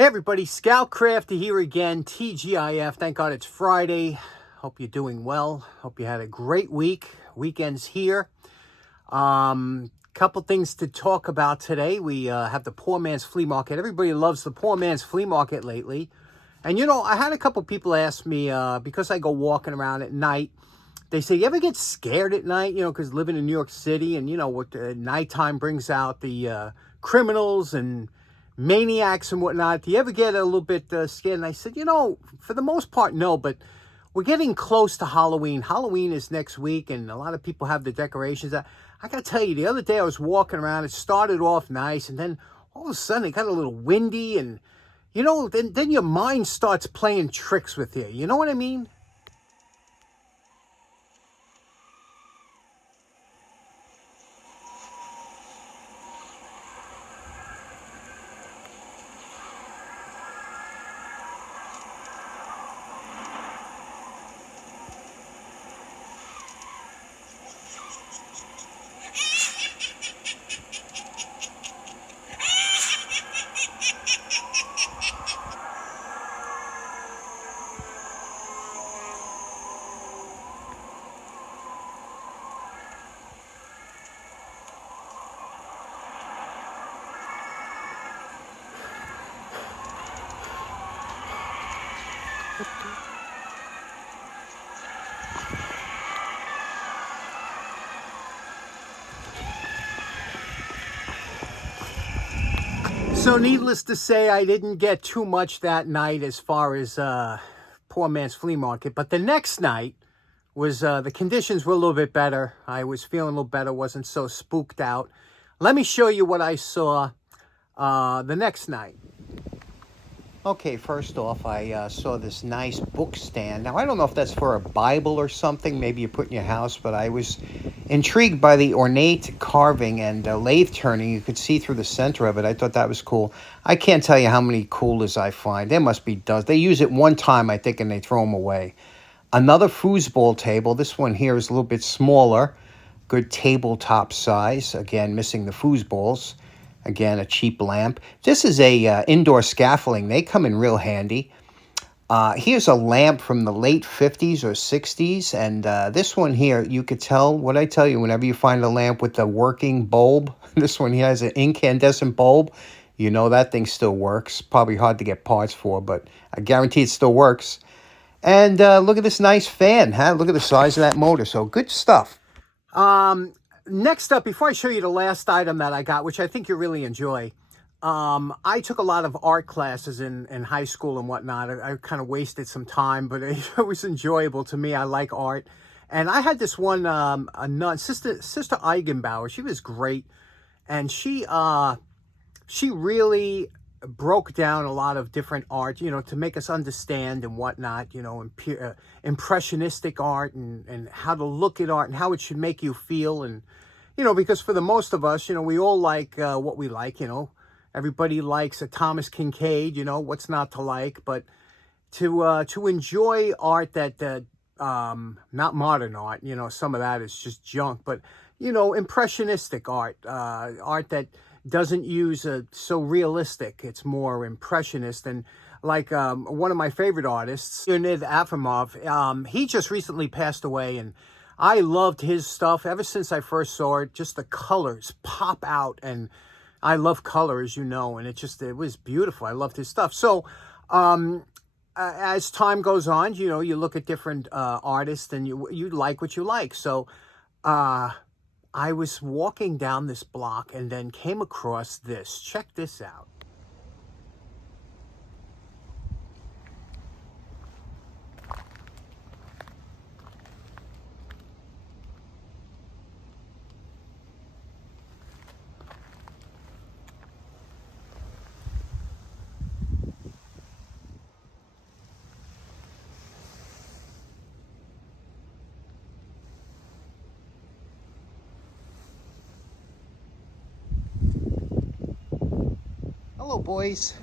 Hey everybody, Scout Crafty here again, TGIF. Thank God it's Friday. Hope you're doing well. Hope you had a great week. Weekend's here. Couple things to talk about today. We have the poor man's flea market. Everybody loves the poor man's flea market lately. And you know, I had a couple people ask me, because I go walking around at night, they say, you ever get scared at night? You know, because living in New York City and, you know, what nighttime brings out the criminals and maniacs and whatnot. Do you ever get a little bit scared? And I said, you know, for the most part, no, but we're getting close to Halloween. Halloween is next week, and a lot of people have the decorations. I got to tell you, the other day I was walking around. It started off nice, and then all of a sudden it got a little windy, and, you know, then your mind starts playing tricks with you. You know what I mean? So needless to say, I didn't get too much that night as far as poor man's flea market. But the next night was, the conditions were a little bit better. I was feeling a little better, wasn't so spooked out. Let me show you what I saw the next night. Okay, first off, I saw this nice book stand. Now, I don't know if that's for a Bible or something, maybe you put in your house, but I was intrigued by the ornate carving and lathe turning. You could see through the center of it. I thought that was cool. I can't tell you how many coolers I find. There must be dozens. They use it one time, I think, and they throw them away. Another foosball table. This one here is a little bit smaller. Good tabletop size. Again, missing the foosballs. Again, a cheap lamp. This is a indoor scaffolding. They come in real handy. Here's a lamp from the late 50s or 60s. And this one here, you could tell what I tell you whenever you find a lamp with a working bulb. This one here has an incandescent bulb. You know that thing still works. Probably hard to get parts for, but I guarantee it still works. And look at this nice fan. Huh? Look at the size of that motor. So good stuff. Next up, before I show you the last item that I got, which I think you'll really enjoy, I took a lot of art classes in high school and whatnot. I kind of wasted some time, but it was enjoyable to me. I like art. And I had this one, a nun, Sister Eigenbauer. She was great. And she really broke down a lot of different art, you know, to make us understand and whatnot, you know, impressionistic art and how to look at art and how it should make you feel. And, you know, because for the most of us, you know, we all like what we like, you know. Everybody likes a Thomas Kinkade, you know, what's not to like. But to enjoy art that, not modern art, you know, some of that is just junk. But, you know, impressionistic art, art that doesn't use so realistic. It's more impressionist. And like one of my favorite artists, Leonid Afimov, he just recently passed away, and I loved his stuff ever since I first saw it. Just the colors pop out, and I love color, as you know, and it was beautiful. I loved his stuff. So as time goes on, you know, you look at different artists, and you like what you like. So I was walking down this block and then came across this. Check this out. Hello, boys.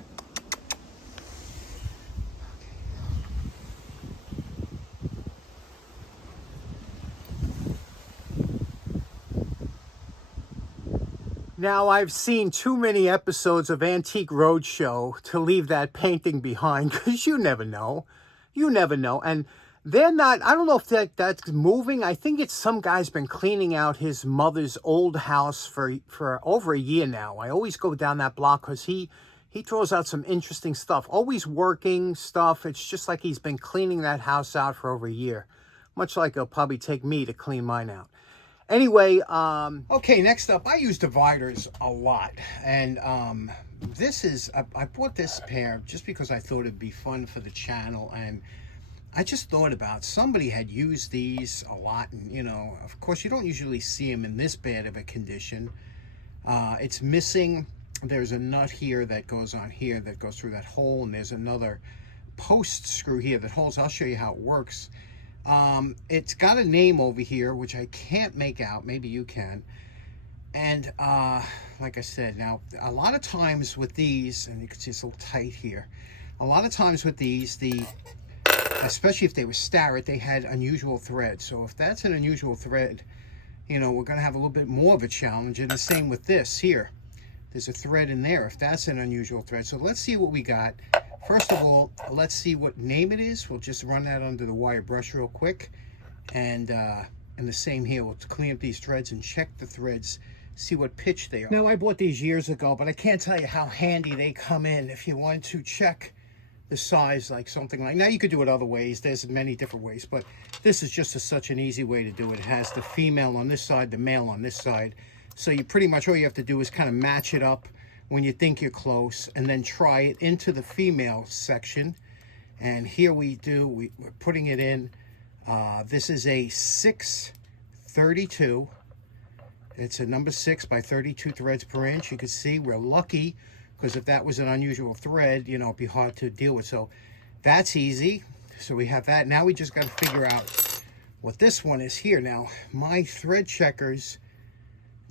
Now, I've seen too many episodes of Antique Roadshow to leave that painting behind, because you never know. You never know. And they're not, I don't know if that's moving. I think it's some guy's been cleaning out his mother's old house for over a year now. I always go down that block because he throws out some interesting stuff. Always working stuff. It's just like he's been cleaning that house out for over a year. Much like it'll probably take me to clean mine out. Anyway, okay, next up, I use dividers a lot. And this is, I bought this pair just because I thought it'd be fun for the channel. And I just thought about, somebody had used these a lot. And, you know, of course, you don't usually see them in this bad of a condition. It's missing. There's a nut here that goes on here that goes through that hole. And there's another post screw here that holds. I'll show you how it works. It's got a name over here, which I can't make out. Maybe you can. And like I said, now, a lot of times with these, and you can see it's a little tight here. A lot of times with these, especially if they were Starrett, they had unusual thread. So if that's an unusual thread, you know, we're going to have a little bit more of a challenge. And the same with this here. There's a thread in there if that's an unusual thread. So let's see what we got. First of all, let's see what name it is. We'll just run that under the wire brush real quick. And the same here. We'll clean up these threads and check the threads, see what pitch they are. Now, I bought these years ago, but I can't tell you how handy they come in if you want to check the size, like something like, now you could do it other ways. There's many different ways, but this is just such an easy way to do it. It has the female on this side, the male on this side. So you pretty much, all you have to do is kind of match it up when you think you're close, and then try it into the female section. And here we're putting it in. This is a 632. It's a number 6 by 32 threads per inch. You can see we're lucky, because if that was an unusual thread, you know, it'd be hard to deal with. So that's easy. So we have that. Now we just got to figure out what this one is here. Now, my thread checkers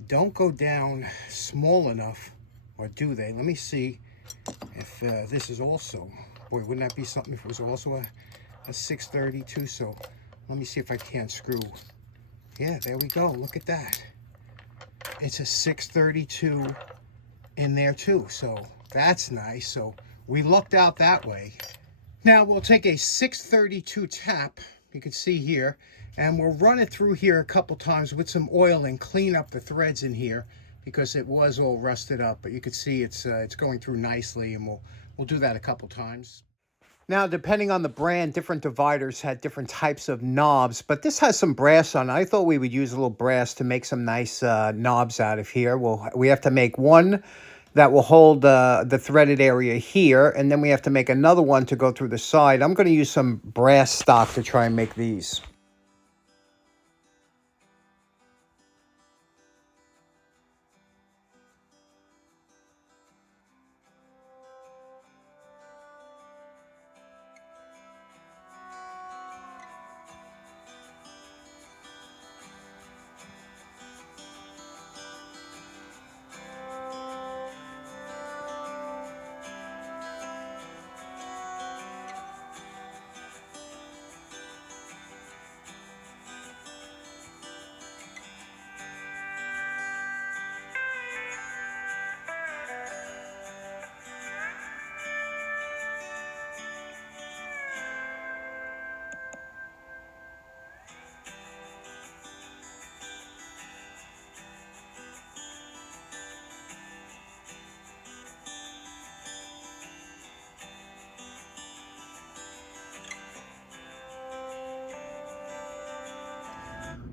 don't go down small enough. Or do they? Let me see if this is also, boy, wouldn't that be something if it was also a 632? So let me see if I can't screw. Yeah, there we go. Look at that. It's a 632 in there too. So that's nice. So we lucked out that way. Now we'll take a 632 tap, you can see here, and we'll run it through here a couple times with some oil and clean up the threads in here, because it was all rusted up, but you can see it's going through nicely, and we'll do that a couple times. Now, depending on the brand, different dividers had different types of knobs, but this has some brass on it. I thought we would use a little brass to make some nice knobs out of here. We have to make one that will hold the threaded area here, and then we have to make another one to go through the side. I'm going to use some brass stock to try and make these.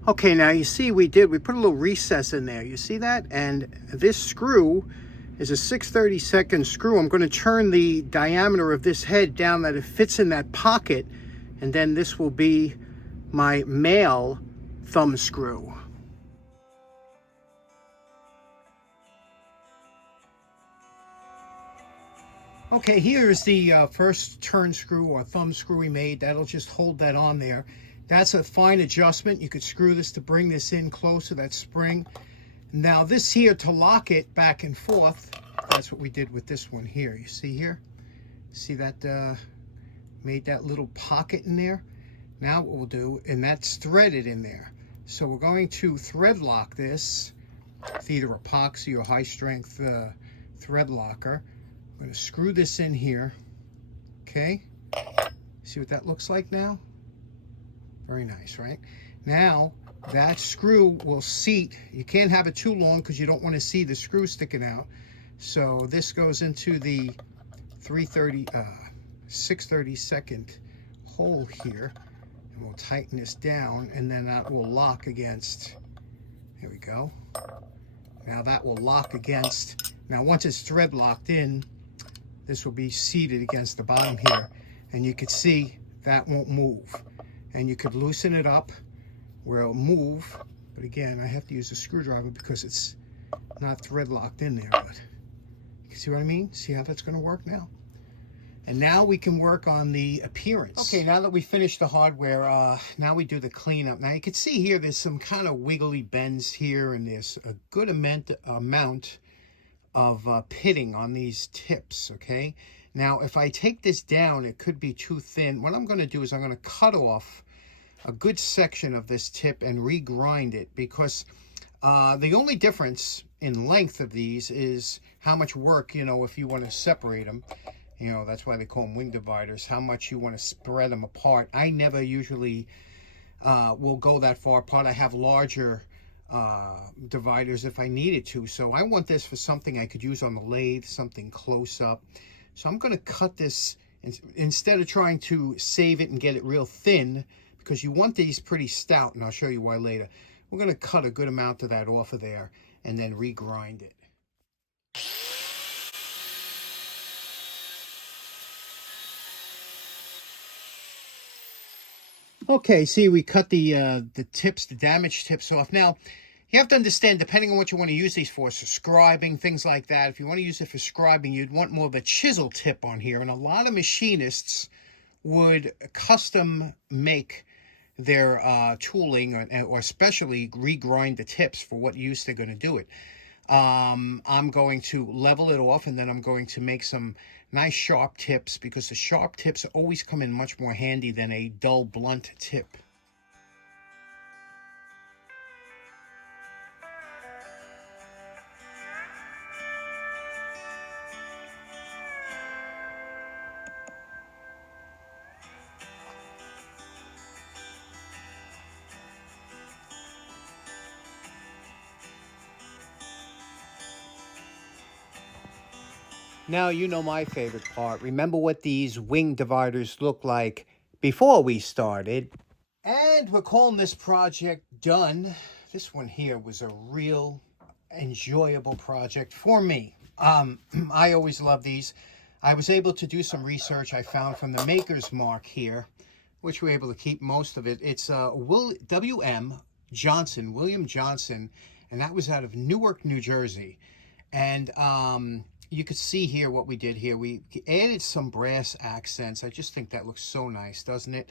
Okay, now you see we put a little recess in there. You see that? And this screw is a 6/32 screw. I'm going to turn the diameter of this head down that it fits in that pocket, and then this will be my male thumb screw. Okay, here's the first turn screw or thumb screw we made. That'll just hold that on there. That's a fine adjustment. You could screw this to bring this in close to that spring. Now this here, to lock it back and forth, that's what we did with this one here. You see here? See that made that little pocket in there? Now what we'll do, and that's threaded in there. So we're going to thread lock this with either epoxy or high strength thread locker. I'm going to screw this in here. Okay, see what that looks like now? Very nice, right? Now that screw will seat. You can't have it too long because you don't want to see the screw sticking out. So this goes into the 6/32 hole here, and we'll tighten this down, and then that will lock against. Here we go. Now that will lock against. Now once it's thread locked in, this will be seated against the bottom here, and you can see that won't move. And you could loosen it up where it'll move, but again, I have to use a screwdriver because it's not thread locked in there, but you can see what I mean? See how that's going to work now? And now we can work on the appearance. Okay, now that we finished the hardware, now we do the cleanup. Now you can see here there's some kind of wiggly bends here, and there's a good amount of pitting on these tips, okay? Now, if I take this down, it could be too thin. What I'm going to do is I'm going to cut off a good section of this tip and regrind it, because the only difference in length of these is how much work, if you want to separate them. That's why they call them wing dividers, how much you want to spread them apart. I never usually will go that far apart. I have larger dividers if I needed to. So I want this for something I could use on the lathe, something close up. So I'm going to cut this instead of trying to save it and get it real thin, because you want these pretty stout, and I'll show you why later. We're going to cut a good amount of that off of there and then regrind it. Okay, see, we cut the tips, the damaged tips off. Now, you have to understand, depending on what you want to use these for, so scribing, things like that. If you want to use it for scribing, you'd want more of a chisel tip on here. And a lot of machinists would custom make their tooling, or especially regrind the tips for what use they're going to do it. I'm going to level it off, and then I'm going to make some nice sharp tips, because the sharp tips always come in much more handy than a dull blunt tip. Now, you know my favorite part. Remember what these wing dividers look like before we started. And we're calling this project done. This one here was a real enjoyable project for me. I always love these. I was able to do some research I found from the maker's mark here, which we're able to keep most of it. It's William Johnson, and that was out of Newark, New Jersey. And you could see here what we did here. We added some brass accents. I just think that looks so nice, doesn't it?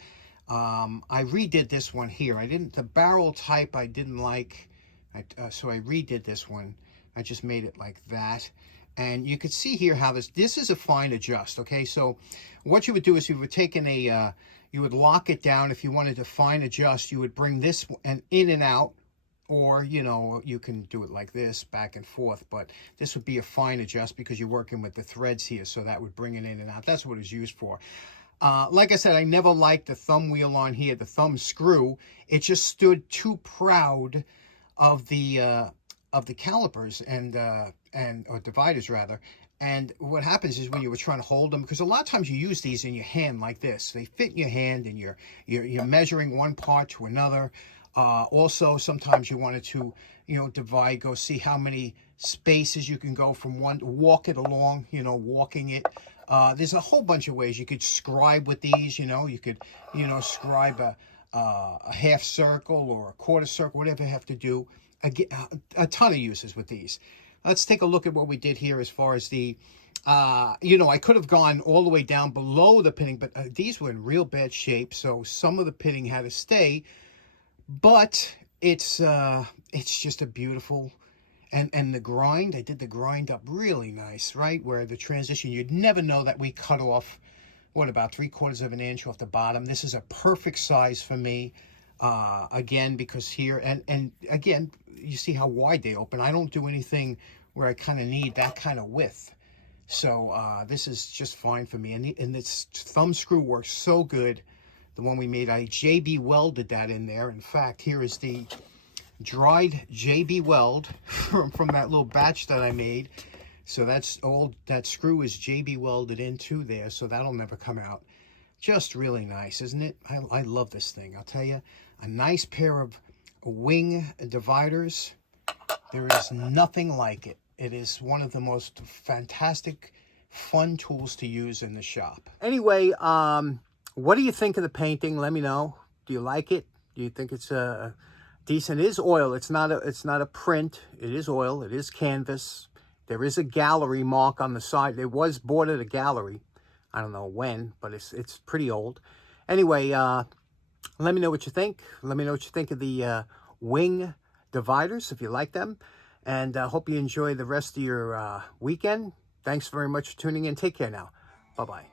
I redid this one here. The barrel type I didn't like, so I redid this one. I just made it like that. And you could see here how this is a fine adjust, okay? So what you would do is you would take you would lock it down. If you wanted to fine adjust, you would bring this in and out. Or, you can do it like this, back and forth. But this would be a fine adjust because you're working with the threads here. So that would bring it in and out. That's what it's used for. Like I said, I never liked the thumb wheel on here, the thumb screw. It just stood too proud of the calipers or dividers rather. And what happens is when you were trying to hold them, because a lot of times you use these in your hand like this. They fit in your hand, and you're measuring one part to another. Also, sometimes you wanted to, divide, go see how many spaces you can go from one, walk it along, walking it. There's a whole bunch of ways you could scribe with these, you could, scribe a half circle or a quarter circle, whatever you have to do. A ton of uses with these. Let's take a look at what we did here as far as the, I could have gone all the way down below the pitting, but these were in real bad shape. So some of the pitting had to stay. But it's just a beautiful, and the grind, I did the grind up really nice, right? Where the transition, you'd never know that we cut off, about 3/4 of an inch off the bottom. This is a perfect size for me. again, because here, and again, you see how wide they open. I don't do anything where I kind of need that kind of width. So this is just fine for me. And this thumb screw works so good. The one we made, I JB welded that in there. In fact, here is the dried JB weld from that little batch that I made. So that's all, that screw is JB welded into there, so that'll never come out. Just really nice, isn't it? I love this thing. I'll tell you, a nice pair of wing dividers. There is nothing like it. It is one of the most fantastic, fun tools to use in the shop. Anyway, what do you think of the painting? Let me know. Do you like it? Do you think it's decent? It is oil. It's not a print. It is oil. It is canvas. There is a gallery mark on the side. It was bought at a gallery. I don't know when, but it's pretty old. Anyway, let me know what you think. Let me know what you think of the wing dividers, if you like them. And hope you enjoy the rest of your weekend. Thanks very much for tuning in. Take care now. Bye-bye.